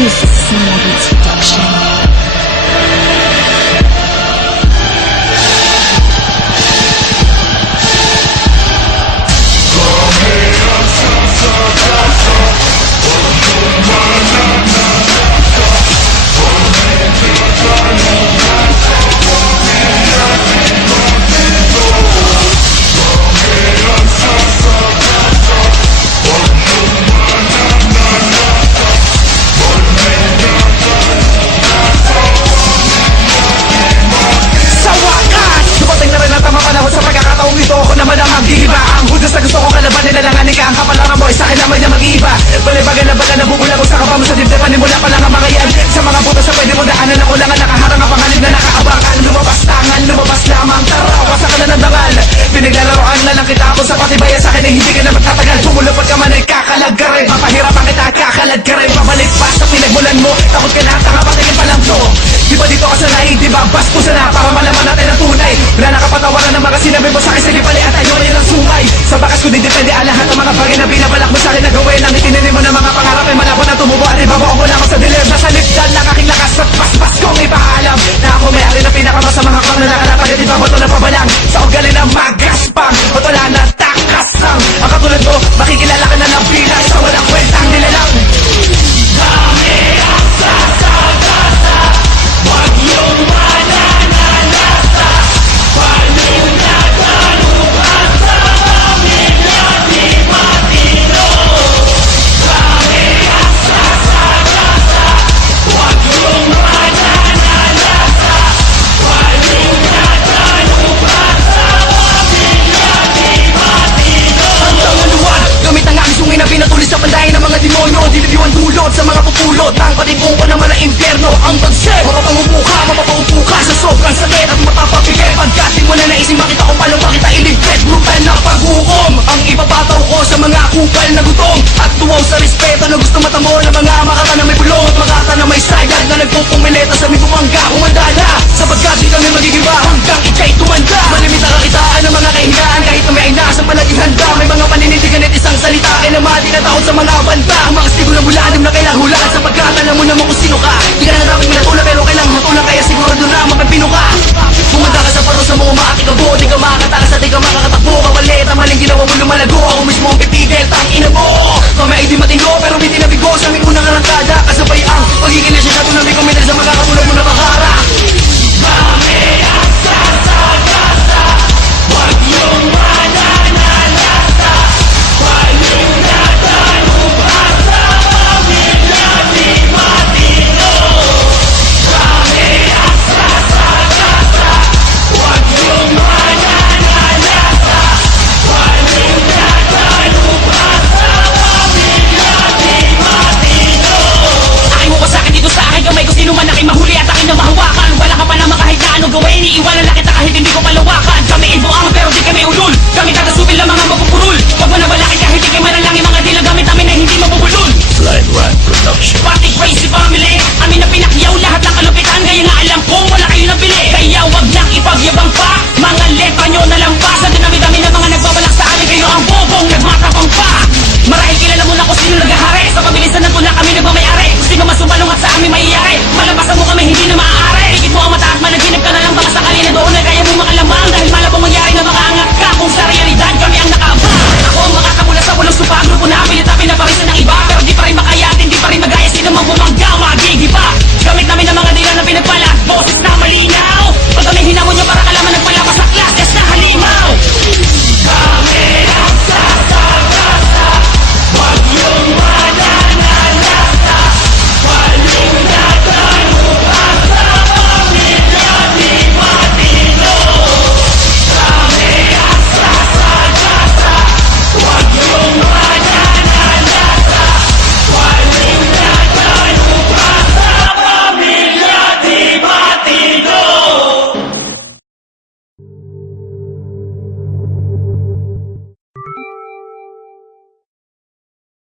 is Snaggy's production. Ang kapalaran mo, sa akin naman niya mag-iiba. Balibagan na bala, nabubulabog sa kapamo sa dibdib. Panimula pa lang ang mga yan. Sa mga butas na pwede mo daanan, ako lang ang nakaharang ang panganib na nakaabangan. Lumabas tangan, lumabas lamang, tara, wasa ka na ng dangal. Pinaglalaroan na lang kita ako sa patibayan. Sa akin ay hindi ka na magtatagal. Pumulupot ka man ay kakalag ka rin. Papahirapan kita, kakalad ka rin. Pabalik pa sa pinagmulan mo. Takot ka na, tanga patingin pa lang to. Di ba dito ka sanay, di ba bastos na para malaman natin ang tunay. Wala nakapatawaran ng mga sinabi mo sa akin. Sige pali at tayo ngayon ang sumay. Sa bakas ko din depende ang lahat ng mga bagay na binabalak mo sa akin na gawin. Ang itininim mo ng mga pangarap ay malabo na tumubo. At ibabaw ko lamang sa dilim. Nasa lipdan lang aking lakas at paspas kong ipaalam na ako may-ari na pinakamasamang hakbang na nakalapag. At ibabato na pabalang sa ugali ng magaspang. At wala na takas lang. Ang katulad mo, makikilala ka na lang bilang sa walang kwentang nilalang. Dami ang sasagasa, wag yung mananalasa. Panunod-anubasa, pamilya di matino. Dami ang sasagasa, wag yung mananalasa. Panunod-anubasa, pamilya di matino. Ang tangaluan, gamit ang aking sungay na pinatulis sa pandahin ng mga demonyo. Dilidiwan dulot sa mga pupulot ng patibong ko naman ang impyerno. Ang bagsep, mapapaupo ka sa sobrang sakit at mapapapigay. Pagkat di mo na naising makita kung paano makita iligpit. Brutal na pag-uom, ang ipapataw ko sa mga kupal na gutom. At tuwaw sa respeto na gusto matamo ng mga makata na may bulong at makata na may style na nagpupumileta sa may bumangga. Humanda na, sapagkat di kami magigiba hanggang ika'y